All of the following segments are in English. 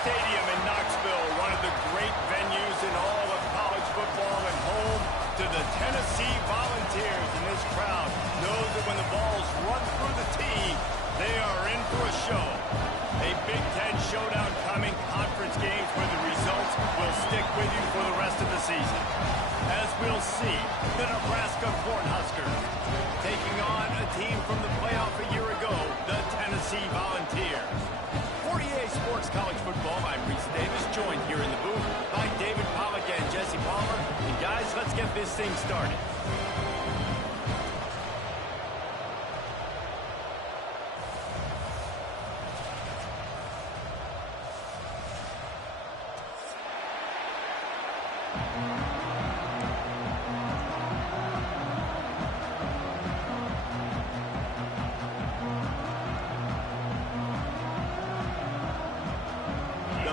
Stadium in Knoxville, one of the great venues in all of college football and home to the Tennessee Volunteers. And this crowd knows that when the balls run through the tee, they are in for a show. A Big Ten showdown coming, conference games where the results will stick with you for the rest of the season. As we'll see, the Nebraska Cornhuskers taking on a team from the playoff a year ago, the Tennessee Volunteers. For EA Sports College Football, I'm Reese Davis, joined here in the booth by David Pollack and Jesse Palmer. And guys, let's get this thing started.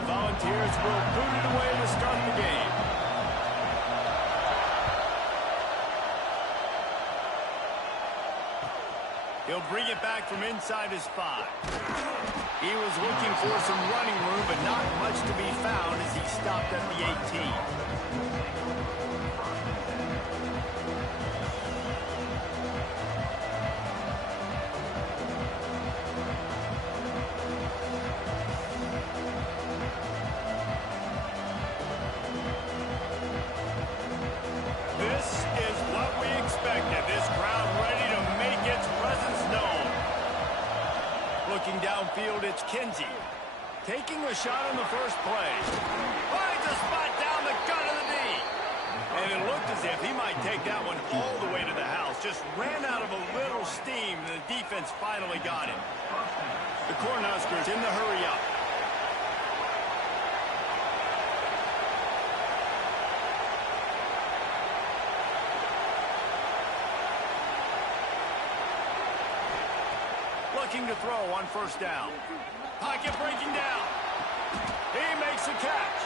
Volunteers will boot it away to start the game. He'll bring it back from inside his 5. He was looking for some running room, but not much to be found as he stopped at the 18. Looking downfield, it's Kinsey. Taking a shot on the first play. Finds a spot down the gut of the knee. And it looked as if he might take that one all the way to the house. Just ran out of a little steam, and the defense finally got him. The Cornhuskers in the hurry up. Looking to throw on first down. Pocket breaking down. He makes a catch.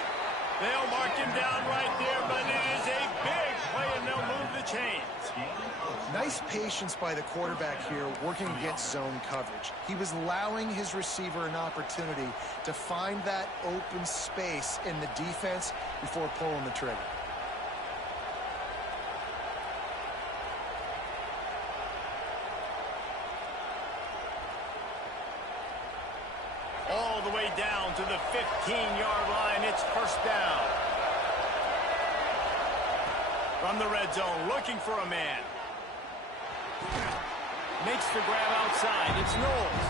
They'll mark him down right there, but it is a big play, and they'll move the chains. Nice patience by the quarterback here, working against zone coverage. He was allowing his receiver an opportunity to find that open space in the defense before pulling the trigger. All the way down to the 15-yard line. It's first down. From the red zone, looking for a man. Makes the grab outside. It's Knowles.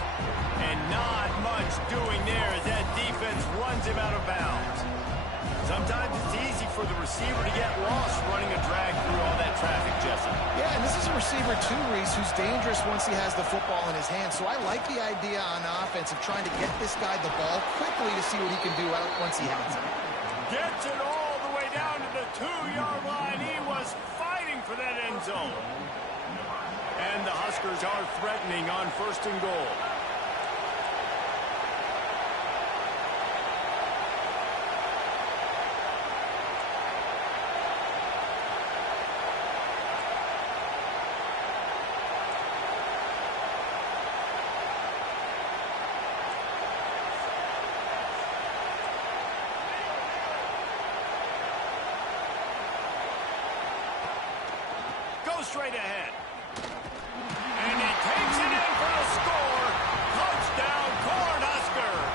And not much doing there as that defense runs him out of bounds. Sometimes it's easy for the receiver to get lost running a drag through all that traffic, Jesse. Yeah, and this is a receiver too, Reese, who's dangerous once he has the football in his hands. So I like the idea on offense of trying to get this guy the ball quickly to see what he can do out once he has it. Gets it all the way down to the 2-yard line. He was fighting for that end zone. And the Huskers are threatening on first and goal. Straight ahead. And he takes it in for the score. Touchdown, Cornhuskers.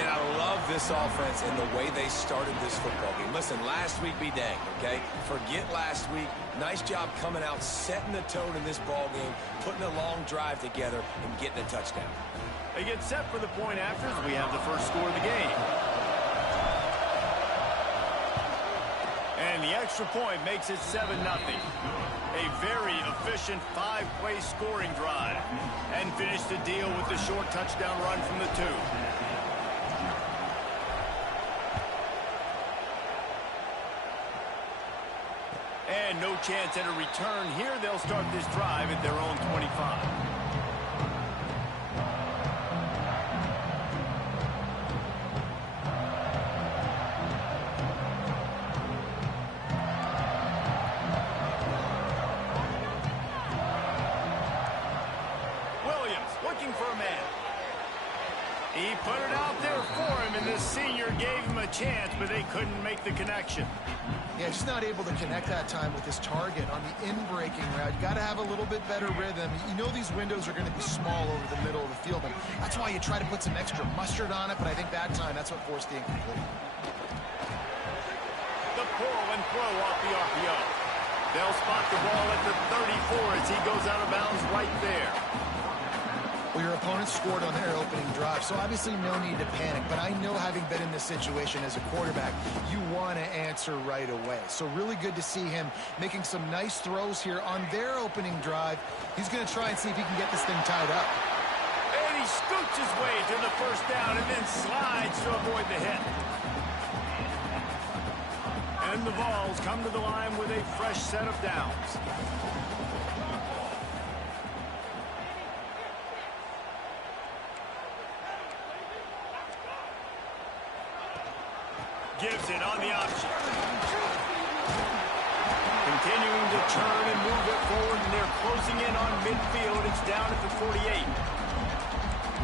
And I love this offense and the way they started this football game. Listen, last week be danged, okay? Forget last week. Nice job coming out, setting the tone in this ball game, putting a long drive together, and getting a touchdown. They get set for the point after as we have the first score of the game. And the extra point makes it 7-0. A very efficient 5-play scoring drive. And finish the deal with the short touchdown run from the 2. And no chance at a return here. They'll start this drive at their own 25. Looking for a man. He put it out there and the senior gave him a chance, but they couldn't make the connection. Yeah, just not able to connect that time with his target on the in-breaking route. You got to have a little bit better rhythm. You know these windows are going to be small over the middle of the field, and that's why you try to put some extra mustard on it, but I think that time that's what forced the incomplete. The pull and throw off the RPO. They'll spot the ball at the 34 as he goes out of bounds right there. Well, your opponent scored on their opening drive, so obviously no need to panic. But I know, having been in this situation as a quarterback, you want to answer right away. So really good to see him making some nice throws here on their opening drive. He's going to try and see if he can get this thing tied up. And he scoots his way to the first down and then slides to avoid the hit. And the Vols come to the line with a fresh set of downs. Gives it on the option. Continuing to turn and move it forward, and they're closing in on midfield. It's down at the 48.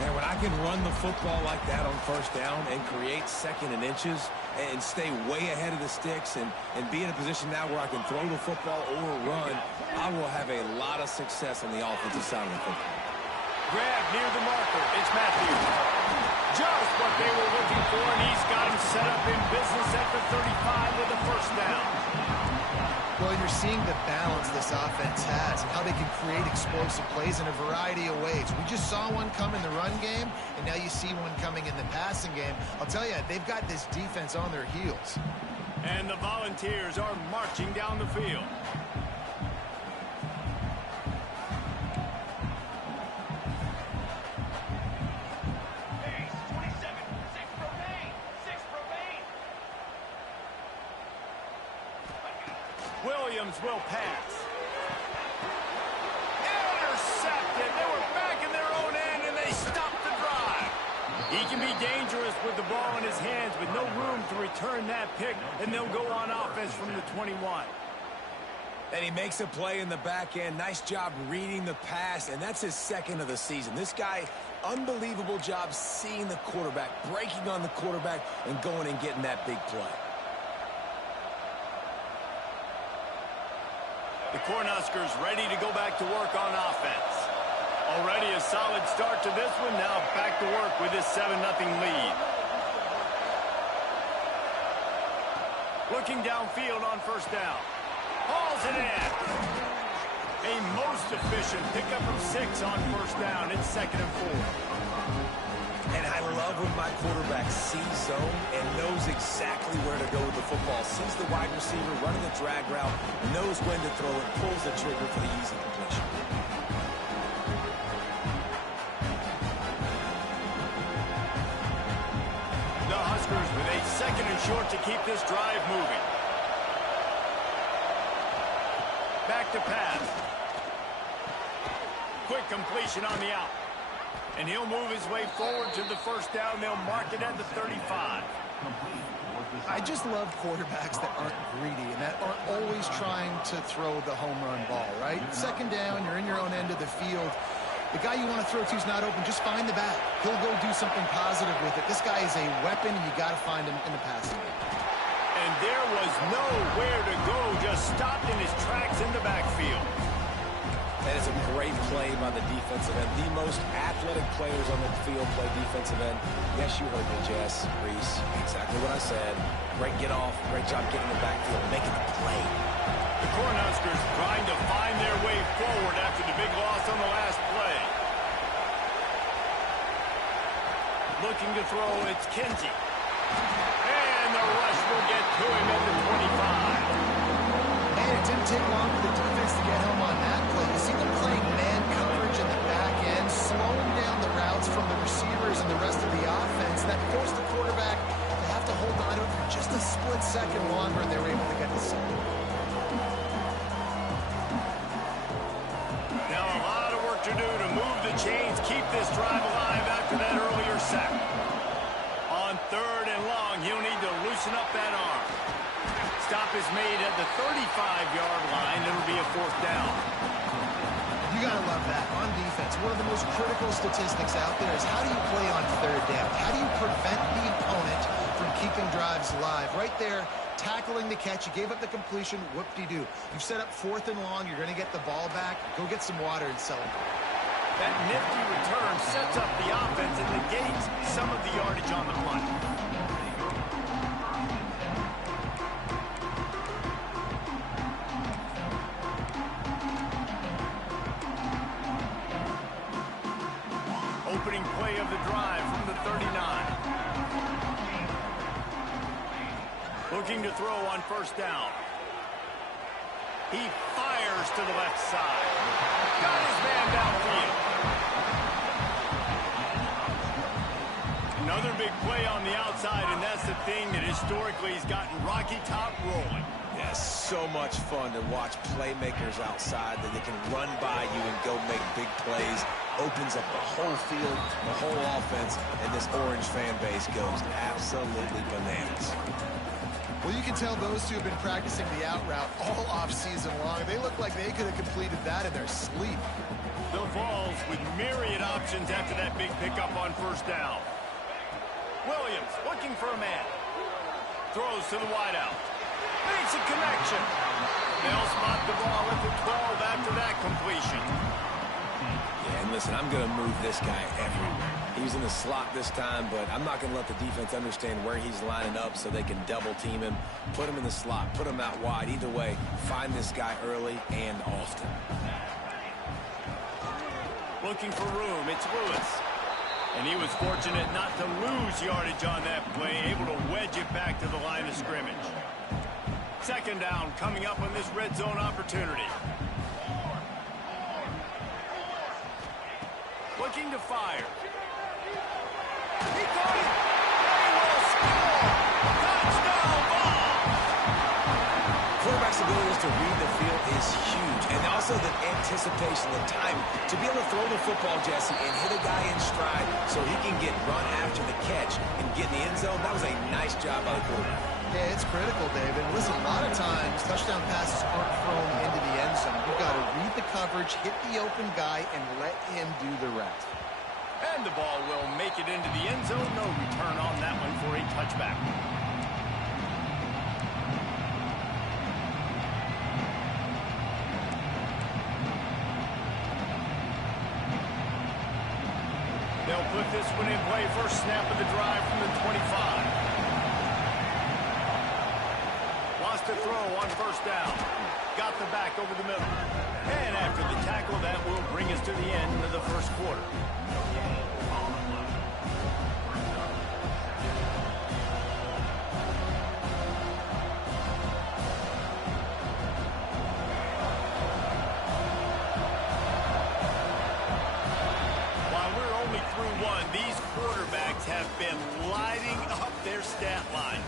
Man, when I can run the football like that on first down and create second and inches and stay way ahead of the sticks and be in a position now where I can throw the football or run, I will have a lot of success on the offensive side of the football. Grab near the marker. It's Matthews. Just what they were looking for, and he's got him set up in business at the 35 with a first down. Well, you're seeing the balance this offense has and how they can create explosive plays in a variety of ways. We just saw one come in the run game, and now you see one coming in the passing game. I'll tell you, they've got this defense on their heels. And the Volunteers are marching down the field. Williams will pass. Intercepted. They were back in their own end, and they stopped the drive. He can be dangerous with the ball in his hands, but no room to return that pick, and they'll go on offense from the 21. And he makes a play in the back end. Nice job reading the pass, and that's his second of the season. This guy, unbelievable job seeing the quarterback, breaking on the quarterback, and going and getting that big play. The Cornhuskers ready to go back to work on offense. Already a solid start to this one. Now back to work with this 7-0 lead. Looking downfield on first down. Hauls it in. A most efficient pickup of 6 on first down. It's 2nd and 4. And I love when my quarterback sees zone and knows exactly where to go with the football. Sees the wide receiver running the drag route, knows when to throw it, pulls the trigger for the easy completion. The Huskers with a 2nd and short to keep this drive moving. Back to pass. Quick completion on the out. And he'll move his way forward to the first down. They'll mark it at the 35. I just love quarterbacks that aren't greedy and that aren't always trying to throw the home run ball, right? Second down, you're in your own end of the field. The guy you want to throw to is not open. Just find the back. He'll go do something positive with it. This guy is a weapon, and you got to find him in the passing game. And there was nowhere to go. Just stopped in his tracks in the backfield. That is a great play by the defensive end. The most athletic players on the field play defensive end. Yes, you heard me, Jess, Reese. Exactly what I said. Great get off. Great job getting the backfield, making the play. The Cornhuskers trying to find their way forward after the big loss on the last play. Looking to throw, it's Kinsey. And the rush will get to him at the 25. Man, it didn't take long for the defense to get home on that play. You see them playing man coverage in the back end, slowing down the routes from the receivers and the rest of the offense. That forced the quarterback to have to hold on to it for just a split second longer, and they were able to get the sack. Now a lot of work to do to move the chains, keep this drive alive after that earlier sack. On 3rd and long, he'll need to loosen up that arm. stop is made at the 35-yard line. It'll be a 4th down. You got to love that. On defense, one of the most critical statistics out there is how do you play on 3rd down? How do you prevent the opponent from keeping drives alive? Right there, tackling the catch. You gave up the completion. Whoop-de-doo. You've set up 4th and long. You're going to get the ball back. Go get some water and celebrate. That nifty return sets up the offense and negates some of the yardage on the play. Opening play of the drive from the 39. Looking to throw on 1st down. He fires to the left side. Got his man downfield. Another big play on the outside, and that's the thing that historically has gotten Rocky Top rolling. Yeah, so much fun to watch playmakers outside that they can run by you and go make big plays. Opens up the whole field, the whole offense, and this Orange fan base goes absolutely bananas. Well, you can tell those two have been practicing the out route all off-season long. They look like they could have completed that in their sleep. The Vols with myriad options after that big pickup on 1st down. Williams looking for a man. Throws to the wideout. Makes a connection. They'll spot the ball at the 12 after that completion. Yeah, and listen, I'm going to move this guy everywhere. He's in the slot this time, but I'm not going to let the defense understand where he's lining up so they can double team him, put him in the slot, put him out wide. Either way, find this guy early and often. Looking for room, it's Lewis. And he was fortunate not to lose yardage on that play, able to wedge it back to the line of scrimmage. 2nd down coming up on this red zone opportunity. Looking to fire. He got it. They will score. Touchdown ball. Quarterback's ability to read the field is huge. And also the anticipation, the time to be able to throw the football, Jesse, and hit a guy in stride so he can get run after the catch and get in the end zone. That was a nice job by the quarterback. Yeah, it's critical, David. Listen, a lot of times touchdown passes aren't thrown into the end zone. You've got to read the coverage, hit the open guy, and let him do the rest. And the ball will make it into the end zone. No return on that one for a touchback. They'll put this one in play. First snap of the drive from the 25. Lost a throw on 1st down. Got the back over the middle. And after the tackle, that will bring us to the end of the 1st quarter. While we're only through one, these quarterbacks have been lighting up their stat line.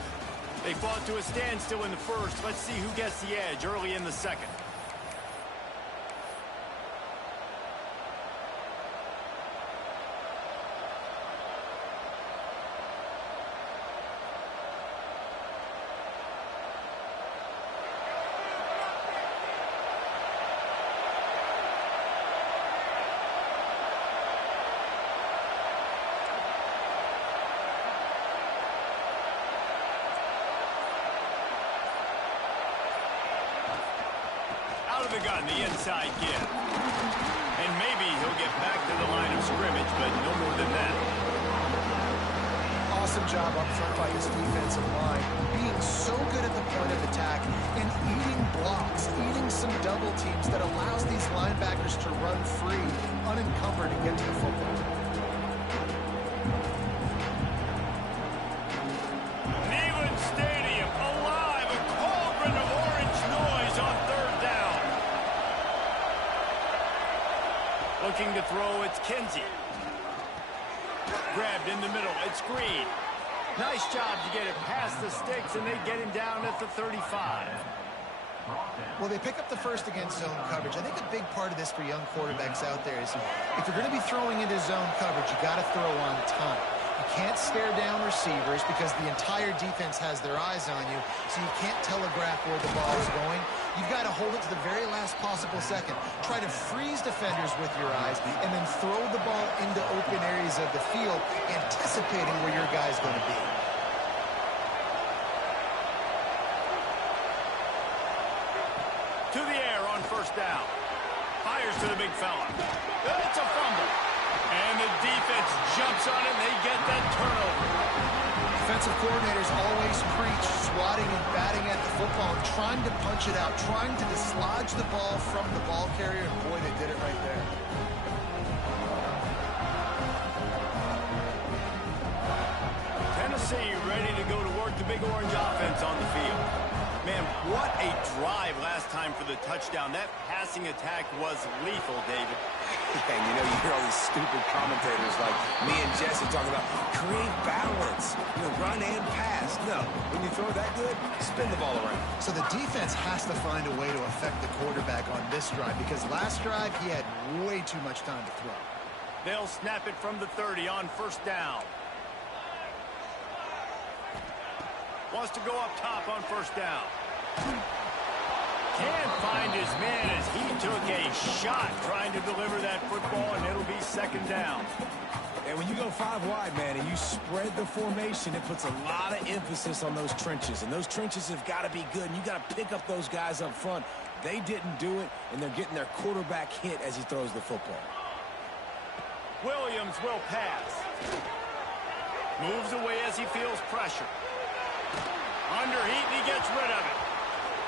They fought to a standstill in the 1st. Let's see who gets the edge early in the 2nd. Out of the gun, the inside give. And maybe he'll get back to the line of scrimmage, but no more than that. Awesome job up front by this defensive line. Being so good at the point of attack and eating blocks, eating some double teams that allows these linebackers to run free, unencumbered, and get to the football. Neyland Stadium, alive, a cauldron of orange noise on 3rd down. Looking to throw, it's Kinsey. Grabbed in the middle, it's Green. Nice job to get it past the sticks, and they get him down at the 35. Well, they pick up the 1st against zone coverage. I think a big part of this for young quarterbacks out there is if you're going to be throwing into zone coverage, you got to throw on time. You can't stare down receivers because the entire defense has their eyes on you, so you can't telegraph where the ball is going. You've got to hold it to the very last possible second. Try to freeze defenders with your eyes and then throw the ball into open areas of the field, anticipating where your guy's going to be. To the air on first down. Fires to the big fella. It's a fumble. And the defense jumps on it, and they get that turnover. Defensive coordinators always preach swatting and batting at the football and trying to punch it out, trying to dislodge the ball from the ball carrier, and boy, they did it right there. Tennessee ready to go to work the Big Orange offense on the field. Man, what a drive last time for the touchdown. That passing attack was lethal, David. And you know, you hear all these stupid commentators like me and Jesse talking about create balance, run and pass. No, when you throw that good, spin the ball around. So the defense has to find a way to affect the quarterback on this drive because last drive he had way too much time to throw. They'll snap it from the 30 on first down. Wants to go up top on first down. Can't find his man as he took a shot trying to deliver that football, and it'll be second down. And when you go 5 wide, man, and you spread the formation, it puts a lot of emphasis on those trenches. And those trenches have got to be good, and you got to pick up those guys up front. They didn't do it, and they're getting their quarterback hit as he throws the football. Williams will pass. Moves away as he feels pressure. Under heat, and he gets rid of it.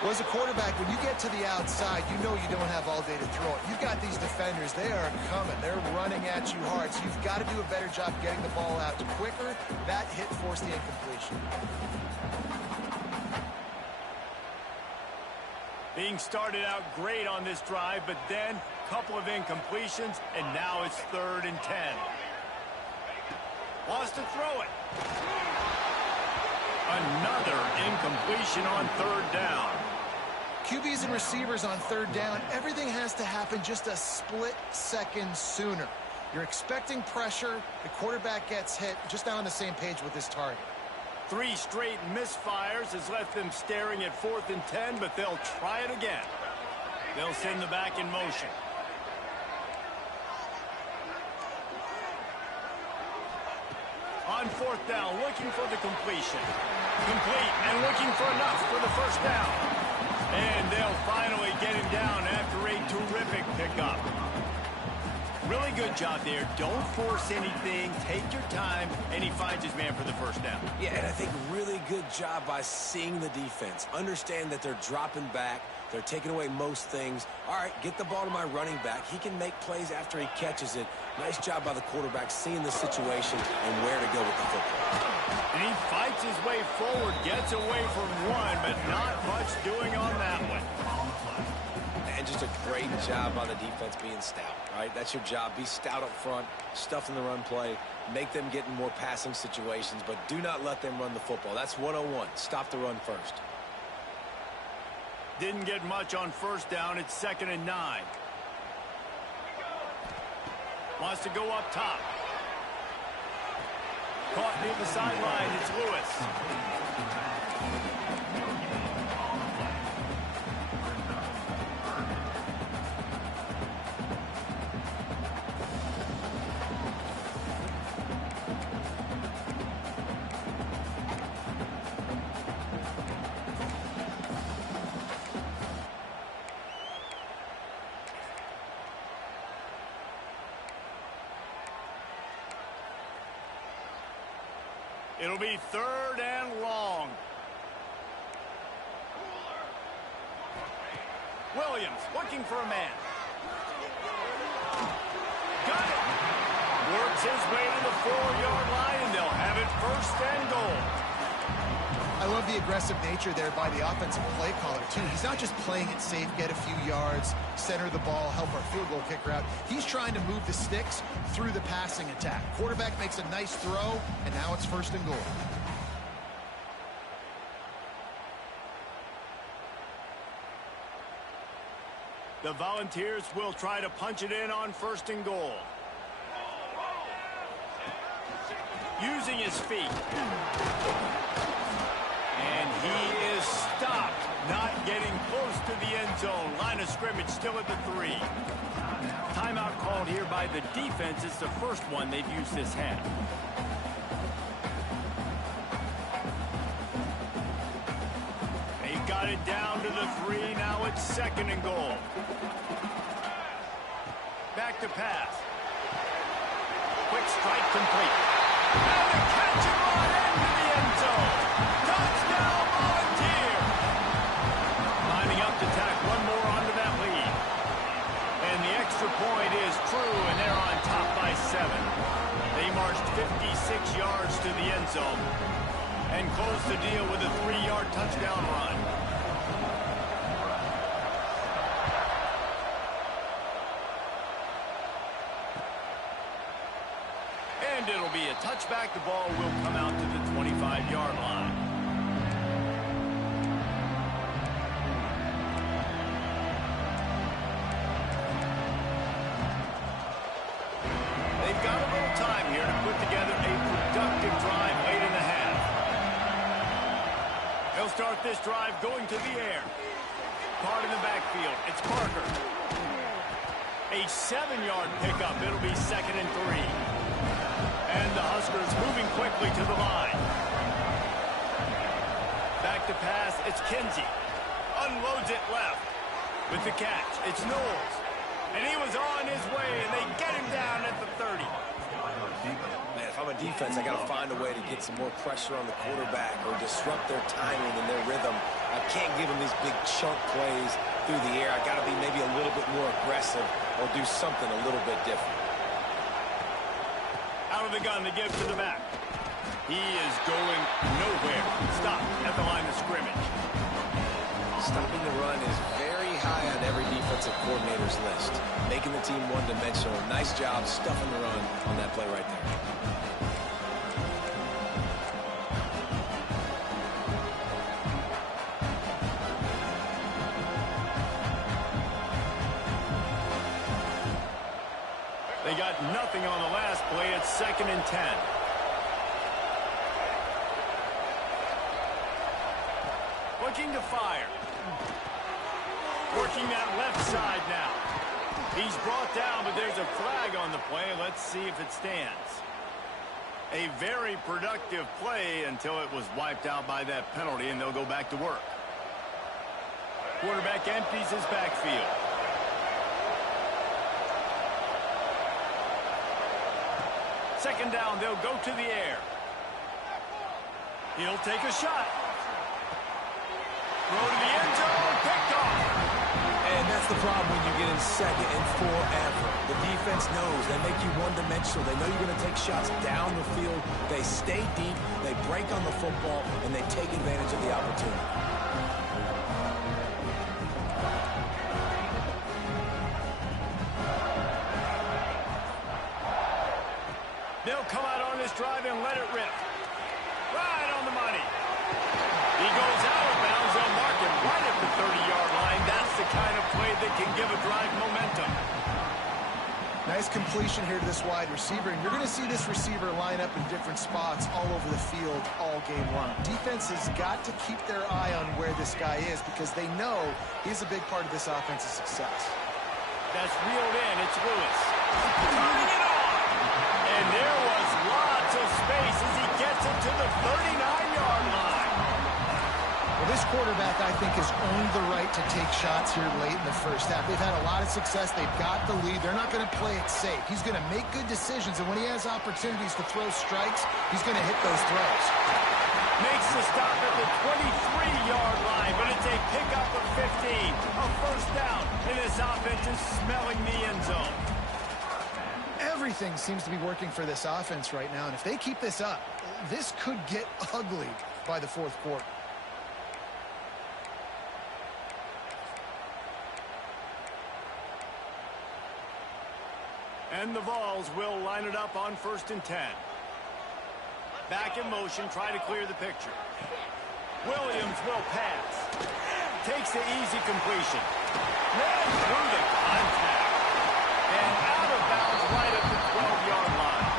Well, as a quarterback, when you get to the outside, you know you don't have all day to throw it. You've got these defenders. They are coming. They're running at you hard. So you've got to do a better job getting the ball out quicker. That hit forced the incompletion. Being started out great on this drive, but then a couple of incompletions, and now it's 3rd and 10. Wants to throw it. Another incompletion on 3rd down. QBs and receivers on 3rd down, everything has to happen just a split second sooner. You're expecting pressure, the quarterback gets hit, just not on the same page with his target. 3 straight misfires has left them staring at 4th and 10, but they'll try it again. They'll send the back in motion. On 4th down, looking for the completion. Complete and looking for enough for the first down. And they'll finally get him down after a terrific pickup. Really good job there. Don't force anything. Take your time, and he finds his man for the first down. Yeah, and I think really good job by seeing the defense. Understand that they're dropping back. They're taking away most things. All right, get the ball to my running back. He can make plays after he catches it. Nice job by the quarterback seeing the situation and where to go with the football. And he fights his way forward, gets away from one, but not much doing on that one. And just a great job by the defense being stout, right? That's your job. Be stout up front, stuff in the run play, make them get in more passing situations, but do not let them run the football. That's 101. Stop the run first. Didn't get much on first down. It's 2nd and 9. Wants to go up top. Caught near the sideline. It's Lewis. It'll be 3rd and long. Williams looking for a man. Got it. Works his way to the 4-yard line, and they'll have it 1st and goal. I love the aggressive nature there by the offensive play caller, too. He's not just playing it safe, get a few yards, center the ball, help our field goal kicker out. He's trying to move the sticks through the passing attack. Quarterback makes a nice throw, and now it's 1st and goal. The Volunteers will try to punch it in on 1st and goal. using his feet. And he is stopped, not getting close to the end zone. Line of scrimmage still at the 3. Timeout called here by the defense. It's the first one they've used this half. They've got it down to the 3. Now it's 2nd and goal. Back to pass. Quick strike complete. And a catch and run into the end zone. Touchdown, Volunteer! Lining up to tack one more onto that lead. And the extra point is true, and they're on top by 7. They marched 56 yards to the end zone and closed the deal with a 3-yard touchdown run. And it'll be a touchback. The ball will come out to the 25-yard line. They've got a little time here to put together a productive drive late in the half. They'll start this drive going to the air. Card in the backfield. It's Parker. A 7-yard pickup. It'll be 2nd and 3. And the Huskers moving quickly to the line. Back to pass, it's Kinsey. Unloads it left. With the catch, it's Knowles. And he was on his way, and they get him down at the 30. Man, if I'm a defense, I got to find a way to get some more pressure on the quarterback or disrupt their timing and their rhythm. I can't give them these big chunk plays through the air. I got to be maybe a little bit more aggressive or do something a little bit different. Out of the gun to give to the back. He is going nowhere. Stop at the line of scrimmage. Stopping the run is very high on every defensive coordinator's list. Making the team one-dimensional. Nice job stuffing the run on that play right there. They got nothing on the last play. It's 2nd and 10. Looking to fire. Working that left side now. He's brought down, but there's a flag on the play. Let's see if it stands. A very productive play until it was wiped out by that penalty, and they'll go back to work. Quarterback empties his backfield. Second down, they'll go to the air. He'll take a shot. Throw to the end zone, picked off. And that's the problem when you get in 2nd and 4 ever. The defense knows they make you one-dimensional. They know you're going to take shots down the field. They stay deep, they break on the football, and they take advantage of the opportunity. They'll come out on this drive and let it rip. Right on the money. He goes out of bounds. They'll mark him right at the 30-yard line. That's the kind of play that can give a drive momentum. Nice completion here to this wide receiver, and you're going to see this receiver line up in different spots all over the field all game long. Defense has got to keep their eye on where this guy is because they know he's a big part of this offense's success. That's reeled in. It's Lewis. Turning it on. And there was lots of space as he gets it to the 39-yard line. Well, this quarterback, I think, has earned the right to take shots here late in the first half. They've had a lot of success. They've got the lead. They're not going to play it safe. He's going to make good decisions, and when he has opportunities to throw strikes, he's going to hit those throws. Makes the stop at the 23-yard line, but it's a pickup of 15. A first down, and this offense is smelling the end zone. Everything seems to be working for this offense right now, and if they keep this up, this could get ugly by the fourth quarter. And the Vols will line it up on 1st and 10. Back in motion, try to clear the picture. Williams will pass. Takes the easy completion. Ran through the contact. And out of bounds right at the 12-yard line.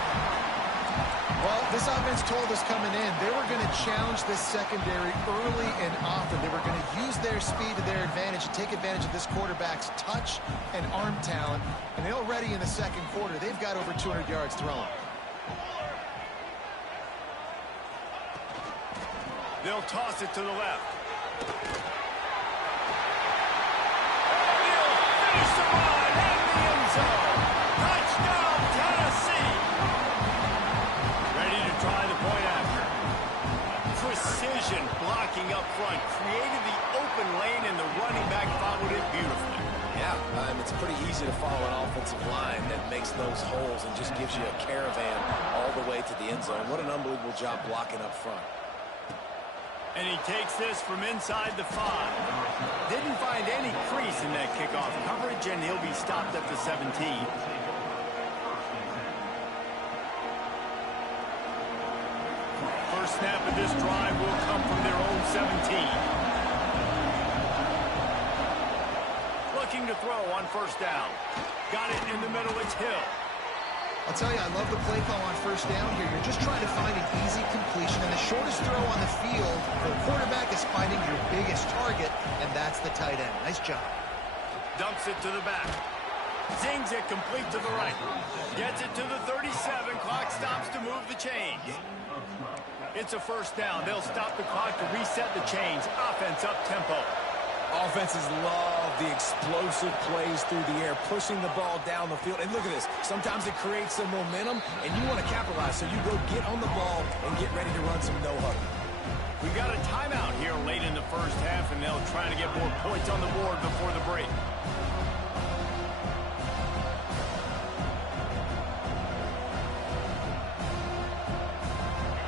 Well, this offense told us coming in they were going to challenge this secondary early and often. They were going to use their speed to their advantage and take advantage of this quarterback's touch and arm talent. And already in the second quarter, they've got over 200 yards thrown. They'll toss it to the left. Finish the run in the end zone. Touchdown, Tennessee. Ready to try the point after. Precision blocking up front. Created the open lane, and the running back followed it beautifully. Yeah, it's pretty easy to follow an offensive line that makes those holes and just gives you a caravan all the way to the end zone. What an unbelievable job blocking up front. And he takes this from inside the 5. Didn't find any crease in that kickoff coverage, and he'll be stopped at the 17. First snap of this drive will come from their own 17. Looking to throw on first down. Got it in the middle, it's Hill. I'll tell you, I love the play call on first down here. You're just trying to find an easy completion, and the shortest throw on the field for the quarterback is finding your biggest target, and that's the tight end. Nice job. Dumps it to the back. Zings it complete to the right. Gets it to the 37. Clock stops to move the chains. It's a first down. They'll stop the clock to reset the chains. Offense up tempo. Offenses love the explosive plays through the air, pushing the ball down the field. And look at this. Sometimes it creates some momentum, and you want to capitalize. So you go get on the ball and get ready to run some no-huddle. We got a timeout here late in the first half, and they'll try to get more points on the board before the break.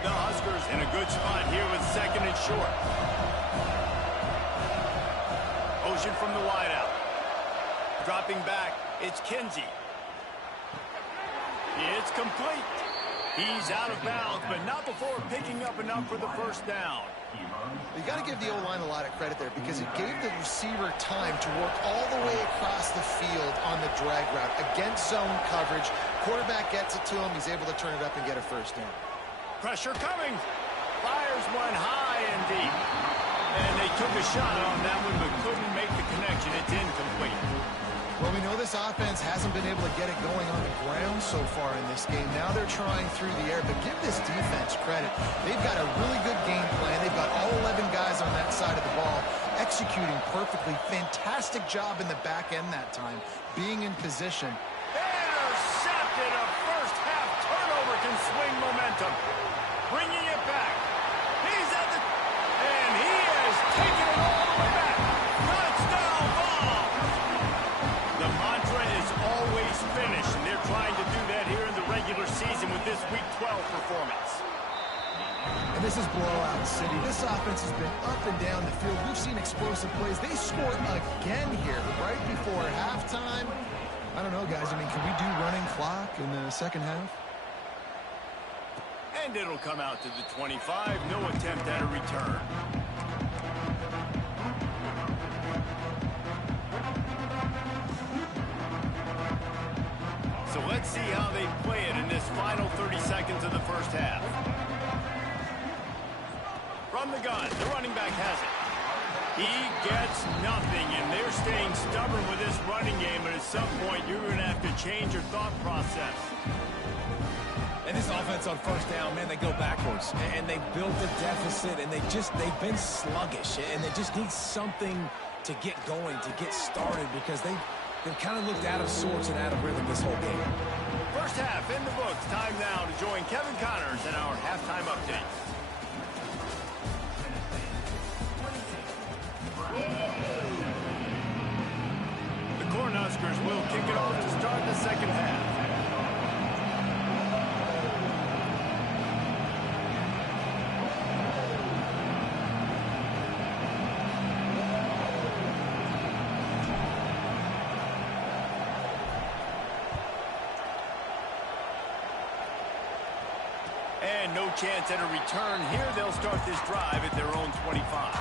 The Huskers in a good spot here with second and short. Motion from the wideout. Dropping back, it's Kinsey. It's complete. He's out of bounds, but not before picking up enough for the first down. You got to give the O-line a lot of credit there because it gave the receiver time to work all the way across the field on the drag route against zone coverage. Quarterback gets it to him. He's able to turn it up and get a first down. Pressure coming. Fires one high and deep. And they took a shot on that one, but couldn't make the connection. It's incomplete. Well, we know this offense hasn't been able to get it going on the ground so far in this game. Now they're trying through the air, but give this defense credit. They've got a really good game plan. They've got all 11 guys on that side of the ball executing perfectly. Fantastic job in the back end that time, being in position. Intercepted. A first-half turnover can swing momentum. Bringing it back. He's at the... And he has taken it all the way back. Touchdown ball. The mantra is always finish, and they're trying to do that here in the regular season with this Week 12 performance. And this is blowout city. This offense has been up and down the field. We've seen explosive plays. They scored again here right before halftime. I don't know, guys. I mean, can we do running clock in the second half? And it'll come out to the 25. No attempt at a return. So let's see how they play it in this final 30 seconds of the first half. From the gun, the running back has it. He gets nothing, and they're staying stubborn with this running game, but at some point you're going to have to change your thought process. And this offense on first down, man, they go backwards. And they built a deficit, and they've been sluggish. And they just need something to get going, to get started, because they've kind of looked out of sorts and out of rhythm this whole game. First half in the books. Time now to join Kevin Connors in our halftime updates. The Cornhuskers will kick it off to start the second half. And no chance at a return here. They'll start this drive at their own 25.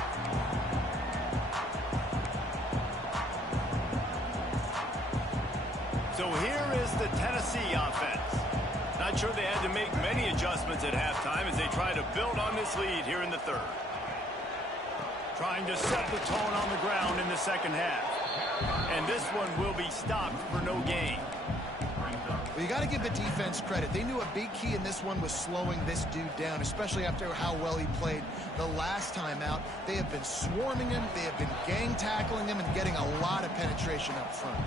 So here is the Tennessee offense. Now not sure they had to make many adjustments at halftime as they try to build on this lead here in the third. Trying to set the tone on the ground in the second half. And this one will be stopped for no gain. Well, you got to give the defense credit. They knew a big key in this one was slowing this dude down, especially after how well he played the last time out. They have been swarming him, they have been gang tackling him, and getting a lot of penetration up front.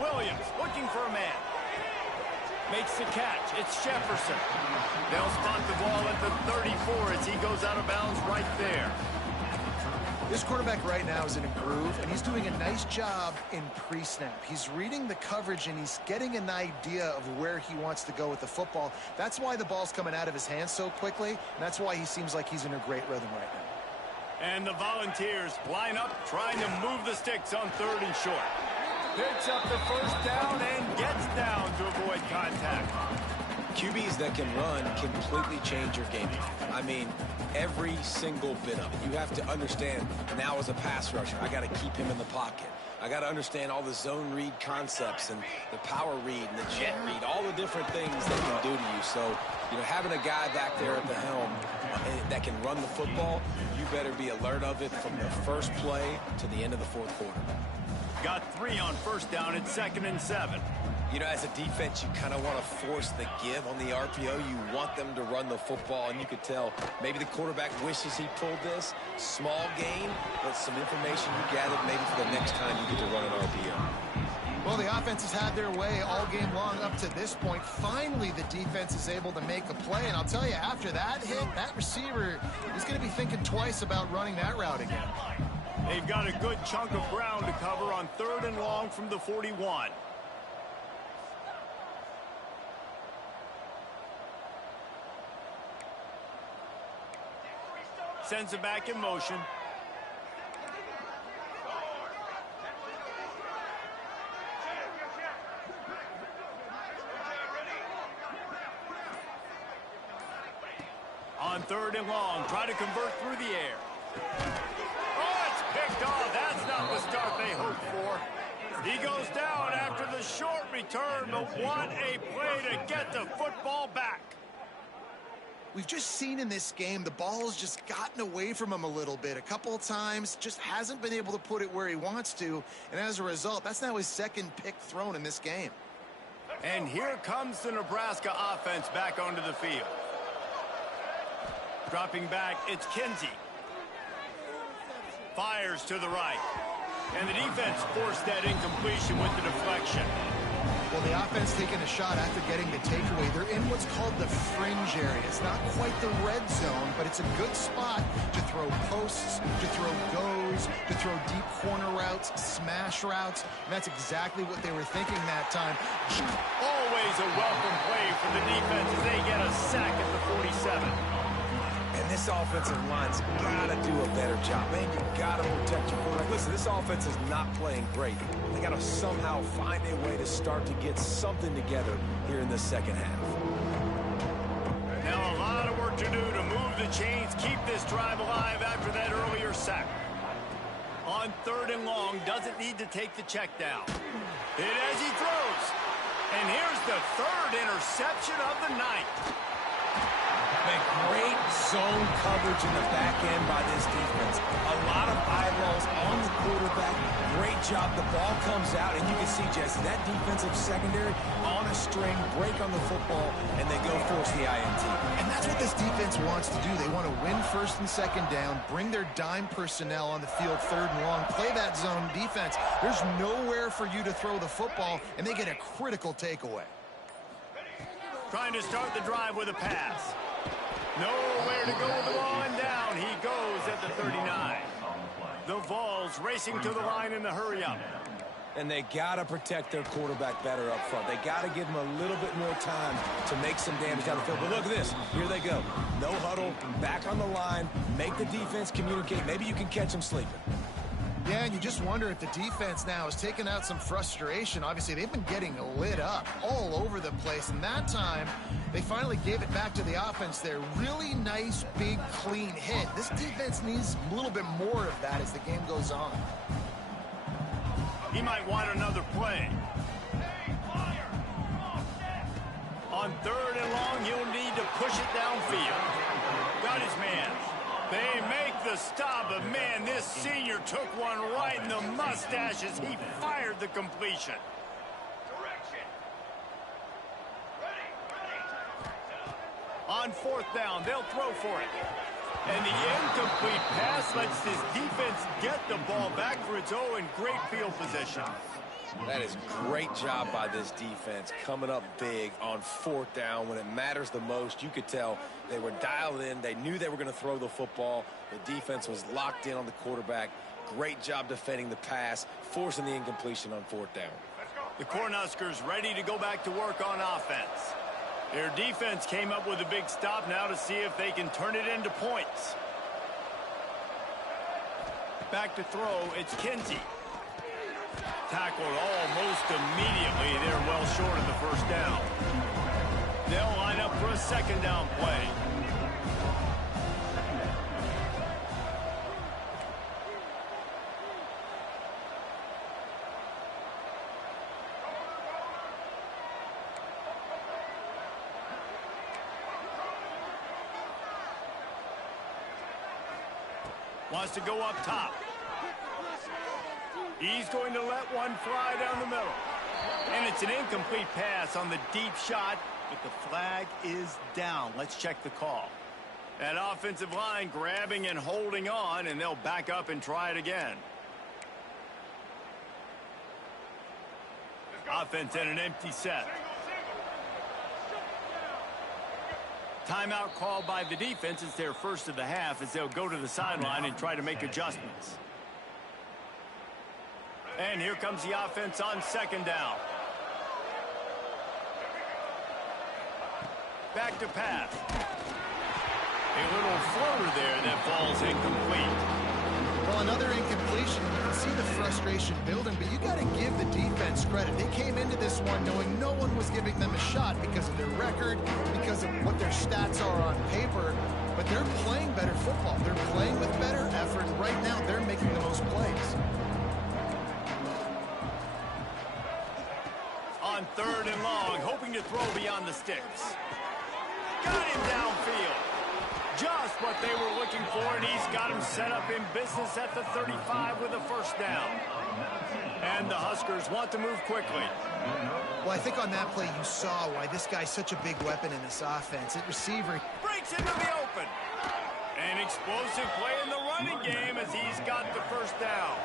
Williams looking for a man. Makes the catch. It's Jefferson. They'll spot the ball at the 34 as he goes out of bounds right there. This quarterback right now is in a groove, and he's doing a nice job in pre-snap. He's reading the coverage, and he's getting an idea of where he wants to go with the football. That's why the ball's coming out of his hands so quickly, and that's why he seems like he's in a great rhythm right now. And the Volunteers line up, trying to move the sticks on 3rd and short. Picks up the first down and gets down to avoid contact. QBs that can run completely change your game. I mean, every single bit of it. You have to understand, now as a pass rusher, I got to keep him in the pocket. I got to understand all the zone read concepts and the power read and the jet read, all the different things they can do to you. So, you know, having a guy back there at the helm that can run the football, you better be alert of it from the first play to the end of the 4th quarter. Got 3 on first down at 2nd and 7. You know, as a defense, you kind of want to force the give on the RPO. You want them to run the football, and you could tell maybe the quarterback wishes he pulled this. Small gain, but some information you gathered maybe for the next time you get to run an RPO. Well, the offense has had their way all game long up to this point. Finally, the defense is able to make a play, and I'll tell you, after that hit, that receiver is going to be thinking twice about running that route again. They've got a good chunk of ground to cover on 3rd and long from the 41. Sends it back in motion. On 3rd and long, try to convert through the air. Oh, it's picked off. That's not the start they hoped for. He goes down after the short return, but what a play to get the football back. We've just seen in this game the ball has just gotten away from him a little bit. A couple of times, just hasn't been able to put it where he wants to. And as a result, that's now his 2nd pick thrown in this game. And here comes the Nebraska offense back onto the field. Dropping back, it's Kinsey. Fires to the right. And the defense forced that incompletion with the deflection. Well, the offense taking a shot after getting the takeaway. They're in what's called the fringe area. It's not quite the red zone, but it's a good spot to throw posts, to throw goes, to throw deep corner routes, smash routes. And that's exactly what they were thinking that time. Always a welcome play for the defense as they get a sack at the 47. And this offensive line's got to do a better job. Man, you got to protect your quarterback. Listen, this offense is not playing great. They got to somehow find a way to start to get something together here in the second half. Now a lot of work to do to move the chains, keep this drive alive after that earlier sack. On 3rd and long, doesn't need to take the check down. Hit as he throws. And here's the 3rd interception of the night. Great zone coverage in the back end by this defense. A lot of eyeballs on the quarterback. Great job. The ball comes out, and you can see, Jesse, that defensive secondary on a string, break on the football, and they go force the INT. And that's what this defense wants to do. They want to win 1st and 2nd down, bring their dime personnel on the field 3rd and long, play that zone defense. There's nowhere for you to throw the football, and they get a critical takeaway. Trying to start the drive with a pass. Nowhere to go with the ball, and down he goes at the 39. The Vols racing to the line in the hurry-up. And they got to protect their quarterback better up front. They got to give him a little bit more time to make some damage down the field. But look at this. Here they go. No huddle, back on the line, make the defense communicate. Maybe you can catch them sleeping. Yeah, and you just wonder if the defense now is taking out some frustration. Obviously, they've been getting lit up all over the place, and that time they finally gave it back to the offense there. Really nice, big, clean hit. This defense needs a little bit more of that as the game goes on. He might want another play. On 3rd and long, he'll need to push it downfield. Got his man. They make the stop, but man, this senior took one right in the mustache as he fired the completion. On 4th down, they'll throw for it. And the incomplete pass lets this defense get the ball back for its own great field position. That is great job by this defense, coming up big on 4th down. When it matters the most, you could tell they were dialed in. They knew they were going to throw the football. The defense was locked in on the quarterback. Great job defending the pass, forcing the incompletion on 4th down. The Cornhuskers ready to go back to work on offense. Their defense came up with a big stop now to see if they can turn it into points. Back to throw, it's Kinsey. Tackled almost immediately. They're well short of the 1st down. They'll line up for a 2nd down play. Wants to go up top. He's going to let one fly down the middle. And it's an incomplete pass on the deep shot, but the flag is down. Let's check the call. That offensive line grabbing and holding on, and they'll back up and try it again. Offense in an empty set. Timeout called by the defense. It's their first of the half as they'll go to the sideline and try to make adjustments. And here comes the offense on 2nd down. Back to pass. A little floater there that falls incomplete. Well, another incompletion. You can see the frustration building, but you got to give the defense credit. They came into this one knowing no one was giving them a shot because of their record, because of what their stats are on paper, but they're playing better football. They're playing with better effort. Right now, they're making the most plays. On 3rd and long, hoping to throw beyond the sticks. Got him downfield. Just what they were looking for, and he's got him set up in business at the 35 with a 1st down. And the Huskers want to move quickly. Well, I think on that play you saw why this guy's such a big weapon in this offense. At receiver, Breaks into the open. An explosive play in the running game as he's got the 1st down.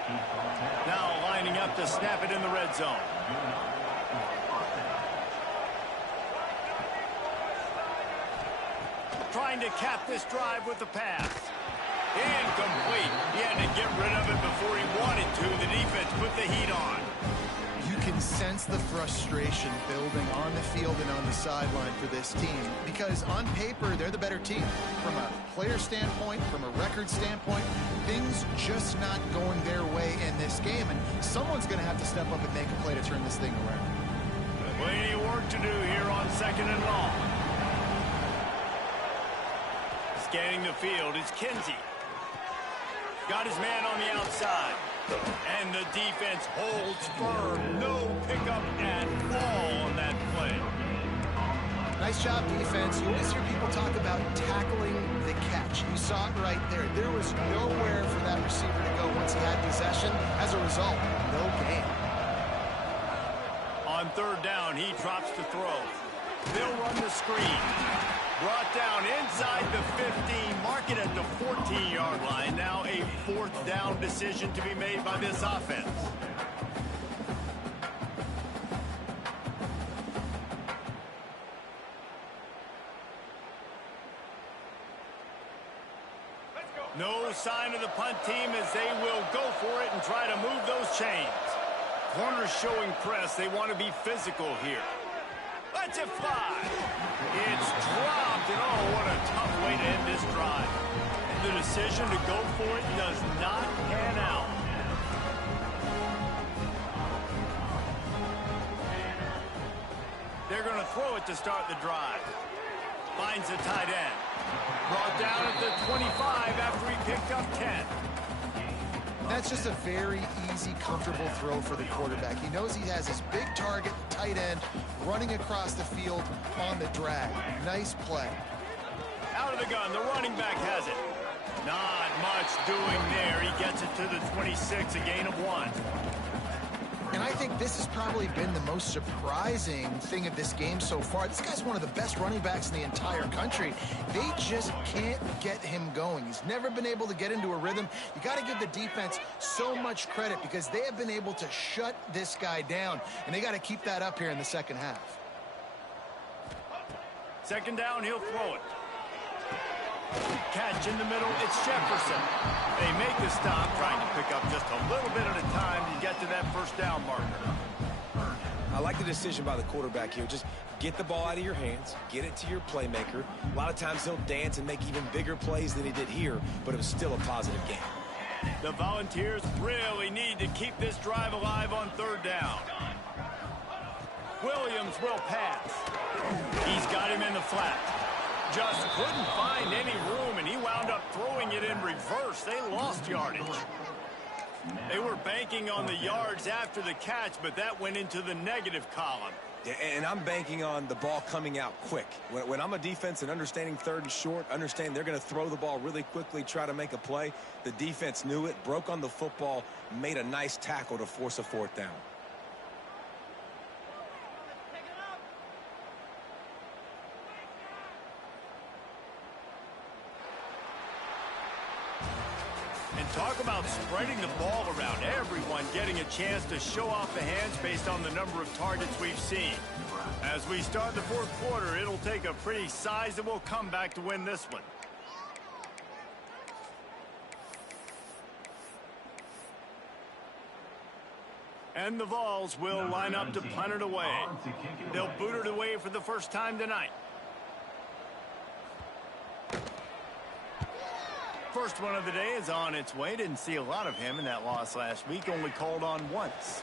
Now lining up to snap it in the red zone. Trying to cap this drive with the pass. Incomplete. He had to get rid of it before he wanted to. The defense put the heat on. you can sense the frustration building on the field and on the sideline for this team, because on paper they're the better team. From a player standpoint, from a record standpoint, things just not going their way in this game, and someone's going to have to step up and make a play to turn this thing around. Plenty of work to do here on 2nd and long. Scanning the field is Kinsey. Got his man on the outside. And the defense holds firm. No pickup at all on that play. Nice job, defense. You always hear people talk about tackling the catch. You saw it right there. There was nowhere for that receiver to go once he had possession. As a result, no gain. On 3rd down, he drops to throw. They'll run the screen. Brought down inside the 15, mark it at the 14-yard line. Now a 4th down decision to be made by this offense. No sign of the punt team as they will go for it and try to move those chains. Corners showing press. They want to be physical here. Let's it fly. It's dropped, and oh, what a tough way to end this drive. The decision to go for it does not pan out. They're going to throw it to start the drive. Finds the tight end. Brought down at the 25 after he picked up 10. That's just a very easy, comfortable throw for the quarterback. He knows he has his big target, tight end, running across the field on the drag. Nice play. Out of the gun, the running back has it. Not much doing there. He gets it to the 26, a gain of 1. And I think this has probably been the most surprising thing of this game so far. This guy's one of the best running backs in the entire country. They just can't get him going. He's never been able to get into a rhythm. You got to give the defense so much credit because they have been able to shut this guy down, and they got to keep that up here in the second half. Second down, he'll throw it. Catch in the middle, it's Jefferson. They make the stop, trying to pick up just a little bit at a time to get to that first down marker. I like the decision by the quarterback here. Just get the ball out of your hands, get it to your playmaker. A lot of times he'll dance and make even bigger plays than he did here, but it was still a positive game. The Volunteers really need to keep this drive alive on third down. Williams will pass. He's got him in the flat. Just couldn't find any room, and he wound up throwing it in reverse. They lost yardage. They were banking on the yards after the catch, but that went into the negative column. Yeah, and I'm banking on the ball coming out quick. When I'm a defense and understanding third and short, understand they're going to throw the ball really quickly, try to make a play. The defense knew it, broke on the football, made a nice tackle to force a fourth down. And talk about spreading the ball around. Everyone getting a chance to show off the hands based on the number of targets we've seen. As we start the fourth quarter, it'll take a pretty sizable comeback to win this one. And the Vols will line up to punt it away. They'll boot it away for the first time tonight. First one of the day is on its way. Didn't see a lot of him in that loss last week. Only called on once.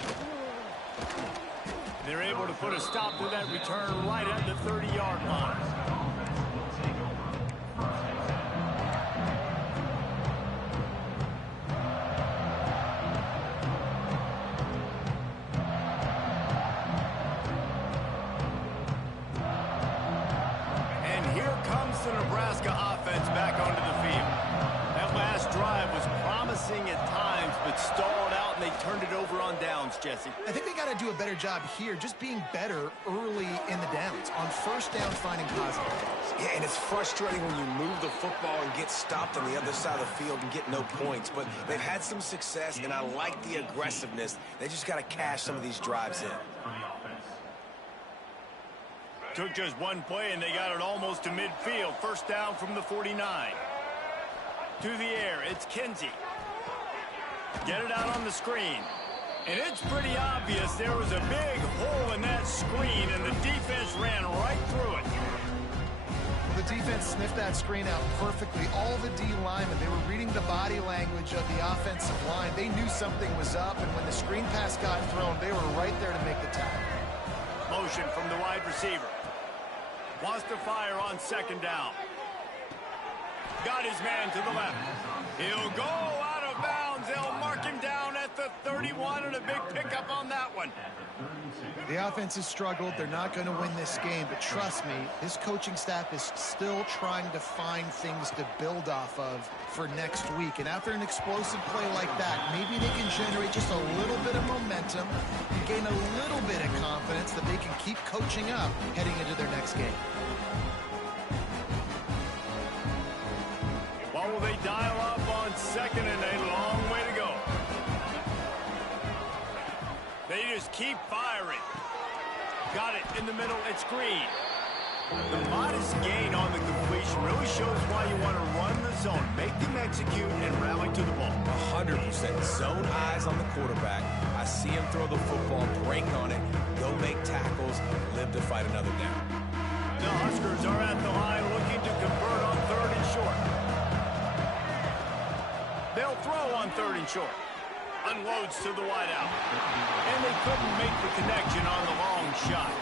They're able to put a stop to that return right at the 30-yard line. And here comes the Nebraska offense back onto the field. That last drive was promising at times, but stalled out, and they turned it over on downs, Jesse. I think they got to do a better job here, just being better early in the downs. On first down, finding positive. Yeah, and it's frustrating when you move the football and get stopped on the other side of the field and get no points. But they've had some success, and I like the aggressiveness. They just got to cash some of these drives in. Took just one play, and they got it almost to midfield. First down from the 49. To the air, it's Kinsey. Get it out on the screen. And it's pretty obvious there was a big hole in that screen, and the defense ran right through it. Well, the defense sniffed that screen out perfectly. All the D linemen, they were reading the body language of the offensive line. They knew something was up, and when the screen pass got thrown, they were right there to make the tackle. Motion from the wide receiver. Wants to fire on second down. Got his man to the left. He'll go out of bounds. They'll mark him down at the 31, and a big pickup on that one. The offense has struggled. They're not going to win this game, but trust me, his coaching staff is still trying to find things to build off of for next week. And after an explosive play like that, maybe they can generate just a little bit of momentum and gain a little bit of confidence that they can keep coaching up heading into their next game. What will they dial up on second, and a long way to go? They just keep firing. Got it in the middle. It's Green. The modest gain on the completion really shows why you want to run the zone. Make them execute and rally to the ball. 100% zone eyes on the quarterback. I see him throw the football, break on it, go make tackles, live to fight another down. The Huskers are at the line looking to convert on third and short. They'll throw on third and short. Unloads to the wideout. And they couldn't make the connection on the long shot.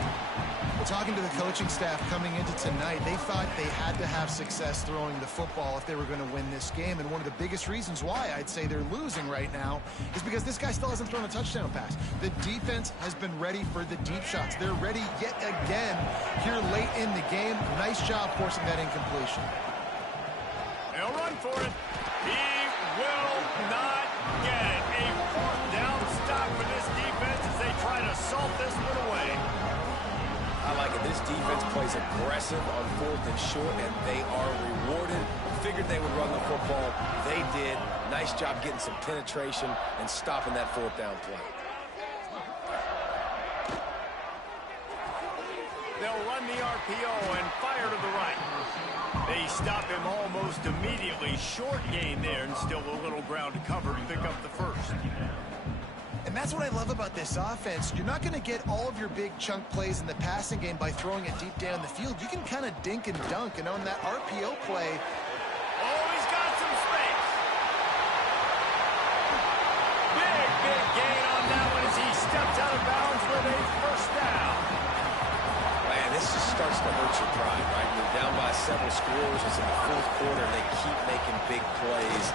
Talking to the coaching staff coming into tonight, they thought they had to have success throwing the football if they were going to win this game. And one of the biggest reasons why I'd say they're losing right now is because this guy still hasn't thrown a touchdown pass. The defense has been ready for the deep shots. They're ready yet again here late in the game. Nice job forcing that incompletion. They'll run for it. He will not get it. A fourth down stop for this defense as they try to salt this one away. I like it. This defense plays aggressive on 4th and short, and they are rewarded. Figured they would run the football. They did. Nice job getting some penetration and stopping that 4th down play. They'll run the RPO and fire to the right. They stop him almost immediately. Short gain there, and still a little ground to cover to pick up the first. And that's what I love about this offense. You're not going to get all of your big chunk plays in the passing game by throwing it deep down the field. You can kind of dink and dunk, and on that RPO play... Oh, he's got some space. Big gain on that one as he steps out of bounds with a first down. Man, this just starts to hurt your pride, right? You're down by several scores. It's in the 4th quarter, and they keep making big plays.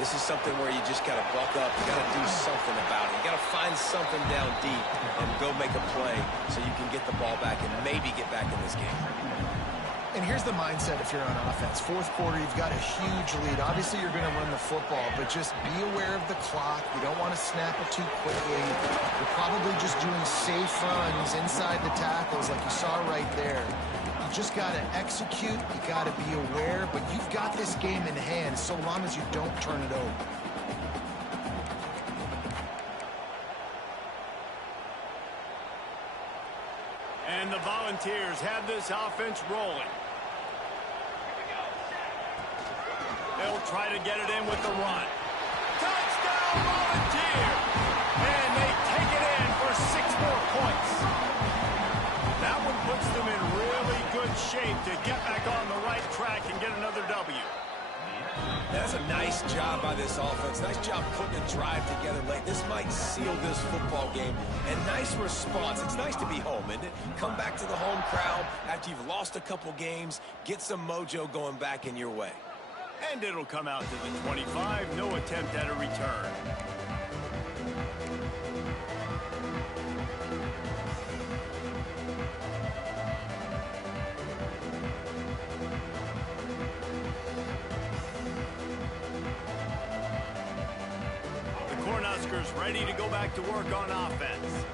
This is something where you just got to buck up. You got to do something about it. You got to find something down deep and go make a play so you can get the ball back and maybe get back in this game. And here's the mindset if you're on offense. 4th quarter, you've got a huge lead. Obviously, you're going to run the football, but just be aware of the clock. You don't want to snap it too quickly. You're probably just doing safe runs inside the tackles like you saw right there. Just got to execute, you got to be aware, but you've got this game in hand so long as you don't turn it over. And the Volunteers have this offense rolling. They'll try to get it in with the run. Touchdown, Volunteer! And they take it in for 6 more points. That one puts them in really good shape to get back on the right track and get another W. That's a nice job by this offense. Nice job putting a drive together late. This might seal this football game. And nice response. It's nice to be home, isn't it? Come back to the home crowd after you've lost a couple games. Get some mojo going back in your way. And it'll come out to the 25. No attempt at a return. Ready to go back to work on offense.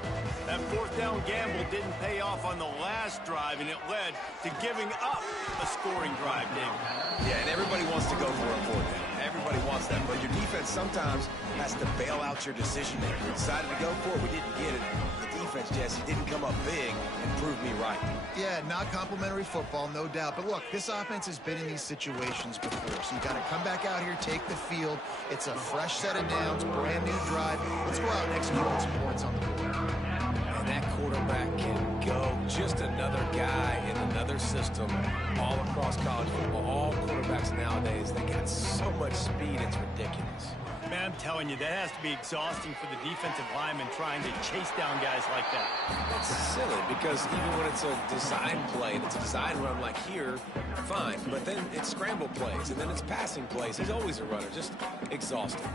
That 4th down gamble didn't pay off on the last drive, and it led to giving up a scoring drive, David. Yeah, and everybody wants to go for a 4th down. Everybody wants that, but your defense sometimes has to bail out your decision making. We decided to go for it, we didn't get it. The defense, Jesse, didn't come up big and prove me right. Yeah, not complimentary football, no doubt. But look, this offense has been in these situations before, so you got to come back out here, take the field. It's a fresh set of downs, brand new drive. Let's go out and execute on some points on the board. And that quarterback can go. Just another guy in another system all across college football. All quarterbacks nowadays, they got so much speed, it's ridiculous. Man, I'm telling you, that has to be exhausting for the defensive lineman trying to chase down guys like that. It's silly because even when it's a design play and it's a design run like here, fine. But then it's scramble plays and then it's passing plays. He's always a runner, just exhausting.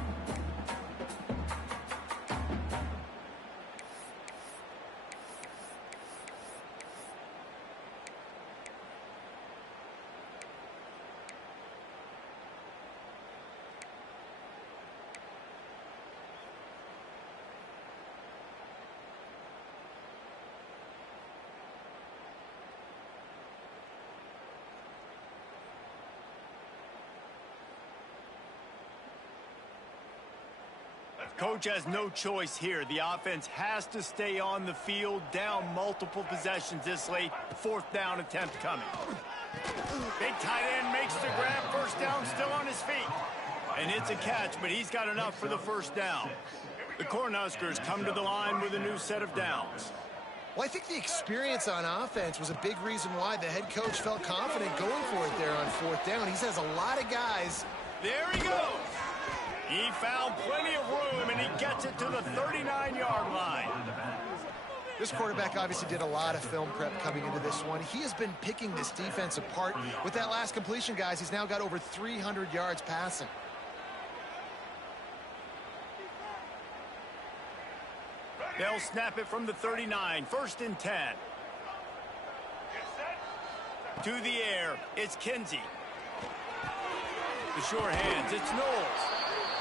Coach has no choice here. The offense has to stay on the field, down multiple possessions this late. 4th down attempt coming. Big tight end makes the grab. First down, still on his feet. And it's a catch, but he's got enough for the first down. The Cornhuskers come to the line with a new set of downs. Well, I think the experience on offense was a big reason why the head coach felt confident going for it there on 4th down. He has a lot of guys. There he goes. He found plenty of room, and he gets it to the 39-yard line. This quarterback obviously did a lot of film prep coming into this one. He has been picking this defense apart. With that last completion, guys, he's now got over 300 yards passing. They'll snap it from the 39, 1st and 10. To the air, it's Kinsey. The sure hands, it's Knowles.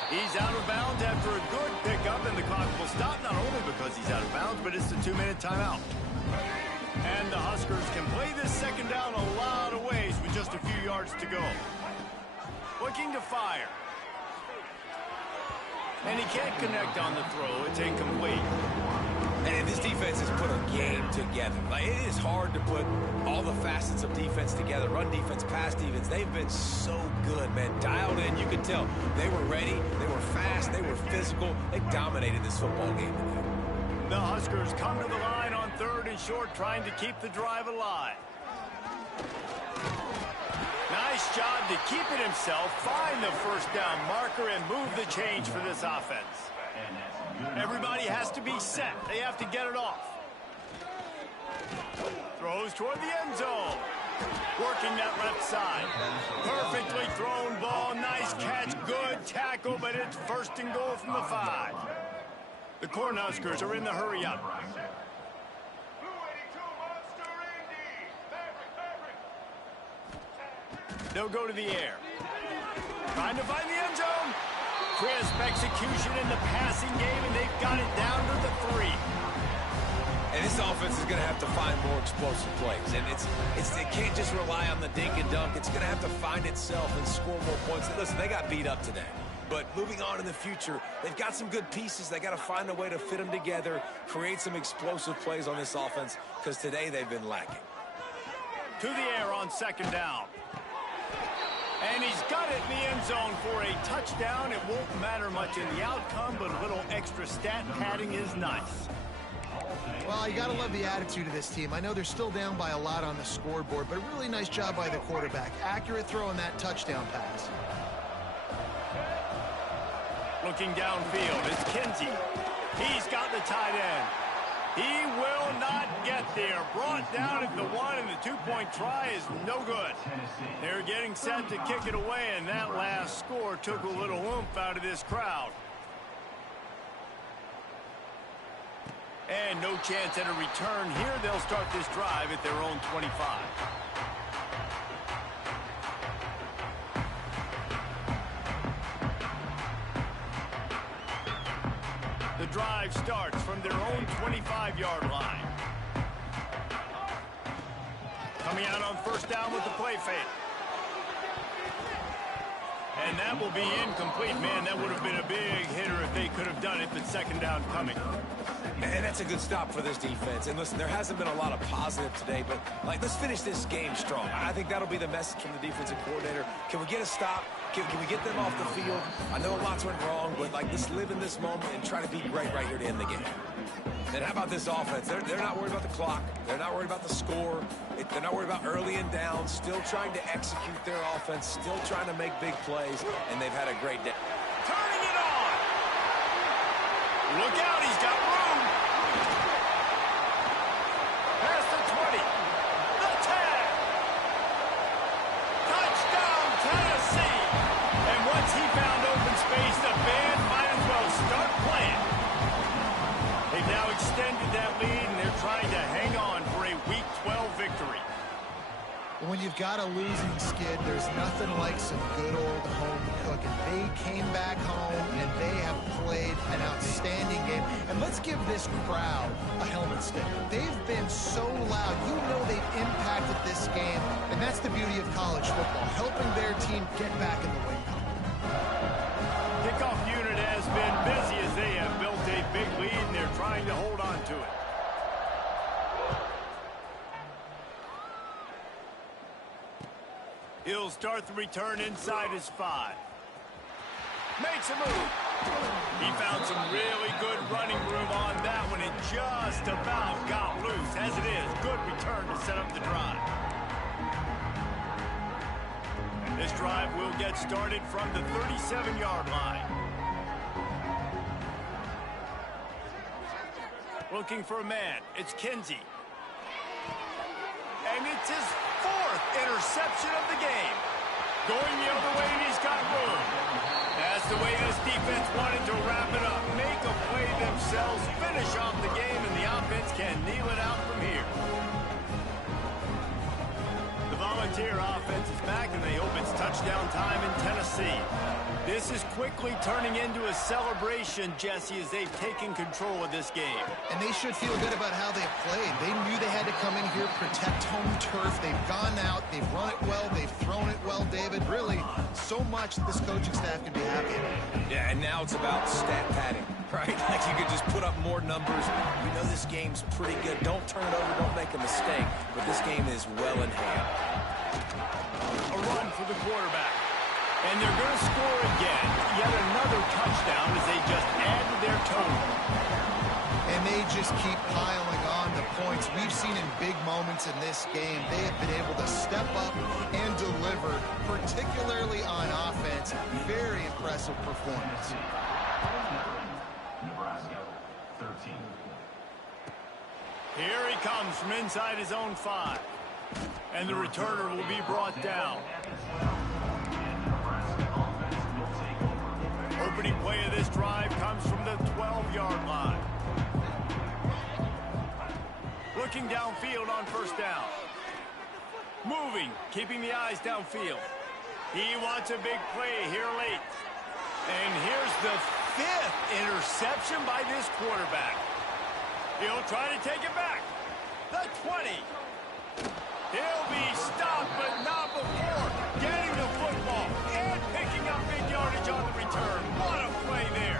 He's out of bounds after a good pickup, and the clock will stop not only because he's out of bounds, but it's the 2-minute timeout. And the Huskers can play this second down a lot of ways with just a few yards to go. Looking to fire. And he can't connect on the throw. It's incomplete. And this defense has put a game together. Like, it is hard to put all the facets of defense together. Run defense, pass defense. They've been so good, man. Dialed in, you could tell. They were ready. They were fast. They were physical. They dominated this football game today. The Huskers come to the line on 3rd and short, trying to keep the drive alive. Nice job to keep it himself, find the 1st down marker, and move the change for this offense. Everybody has to be set. They have to get it off. Throws toward the end zone. Working that left side. Perfectly thrown ball. Nice catch. Good tackle, but it's 1st and goal from the 5. The Cornhuskers are in the hurry up. They'll go to the air. Trying to find the end zone. Crisp execution in the passing game, and they've got it down to the 3. And this offense is going to have to find more explosive plays. And it can't just rely on the dink and dunk. It's going to have to find itself and score more points. Listen, they got beat up today. But moving on in the future, they've got some good pieces. They got to find a way to fit them together, create some explosive plays on this offense, because today they've been lacking. To the air on 2nd down. And he's got it in the end zone for a touchdown. It won't matter much in the outcome, but a little extra stat padding is nice. Well, you got to love the attitude of this team. I know they're still down by a lot on the scoreboard, but a really nice job by the quarterback. Accurate throw on that touchdown pass. Looking downfield, it's Kinsey. He's got the tight end. He will not get there. Brought down at the 1, and the 2-point try is no good. They're getting set to kick it away, and that last score took a little oomph out of this crowd. And no chance at a return here. They'll start this drive at their own 25. The drive starts from their own 25-yard line. Coming out on 1st down with the play fake. And that will be incomplete. Man, that would have been a big hitter if they could have done it, but 2nd down coming. And that's a good stop for this defense. And listen, there hasn't been a lot of positive today, but let's finish this game strong. I think that'll be the message from the defensive coordinator. Can we get a stop? Can we get them off the field? I know lots went wrong, but let's live in this moment and try to be great right here to end the game. And how about this offense? They're not worried about the clock. They're not worried about the score. They're not worried about early and down. Still trying to execute their offense. Still trying to make big plays, and they've had a great day. Turning it on. Look out, he's got room. Past the 20. The 10. Touchdown, Tennessee. And once he found open space, the band might as well start playing. They've now extended that lead, and they're trying to hang on for a Week 12 victory. When you've got a losing skid, there's nothing like some good old home cooking. They came back home, and they have played an outstanding game. And let's give this crowd a helmet stick. They've been so loud. You know they've impacted this game, and that's the beauty of college football, helping their team get back in the win column. Kickoff unit has been busy as they have built a big lead, and they're trying to hold on to it. He'll start the return inside his 5. Makes a move. He found some really good running room on that one and just about got loose. As it is, good return to set up the drive. This drive will get started from the 37-yard line. Looking for a man. It's Kinsey. And it's his 4th interception of the game. Going the other way, and he's got room. That's the way this defense wanted to wrap it up. Make a play themselves, finish off the game, and the offense can kneel it out from here. The Volunteer offense is back, and they hope it's touchdown time in Tennessee. This is quickly turning into a celebration, Jesse, as they've taken control of this game. And they should feel good about how they've played. They knew they had to come in here, protect home turf. They've gone out, they've run it well, they've thrown it well, David. Really, so much that this coaching staff can be happy about. Yeah, and now it's about stat padding, right? Like you could just put up more numbers. You know this game's pretty good. Don't turn it over, don't make a mistake. But this game is well in hand. A run for the quarterback. And they're going to score again. Yet another touchdown as they just add to their total. And they just keep piling on the points. We've seen in big moments in this game, they have been able to step up and deliver, particularly on offense. Very impressive performance. Nebraska, 13. Here he comes from inside his own 5. And the returner will be brought down. Opening play of this drive comes from the 12-yard line. Looking downfield on first down. Moving, keeping the eyes downfield. He wants a big play here late. And here's the 5th interception by this quarterback. He'll try to take it back. The 20. He'll be stopped, but not before getting the football and picking up big yardage on the return. What a play there.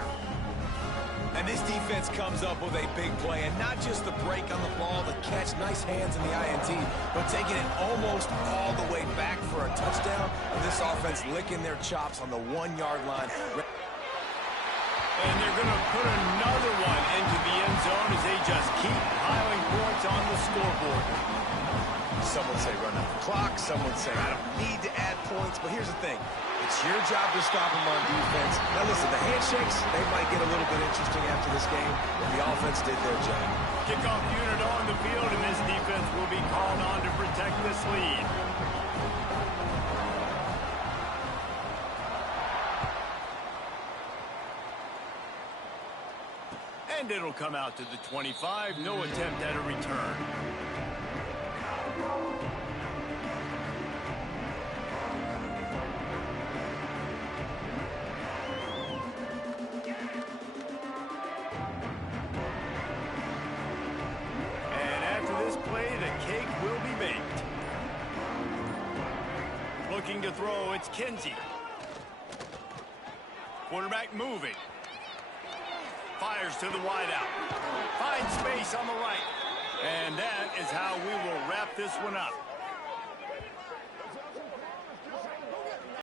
And this defense comes up with a big play, and not just the break on the ball, the catch, nice hands in the INT, but taking it almost all the way back for a touchdown. And this offense licking their chops on the 1-yard line. And they're going to put another one into the end zone as they just keep piling points on the scoreboard. Some would say run out the clock. Some would say I don't need to add points. But here's the thing. It's your job to stop them on defense. Now, listen, the handshakes, they might get a little bit interesting after this game, but the offense did their job. Kickoff unit on the field, and this defense will be called on to protect this lead. And it'll come out to the 25. No attempt at a return. Looking to throw, it's Kinsey. Quarterback moving. Fires to the wideout. Finds space on the right. And that is how we will wrap this one up.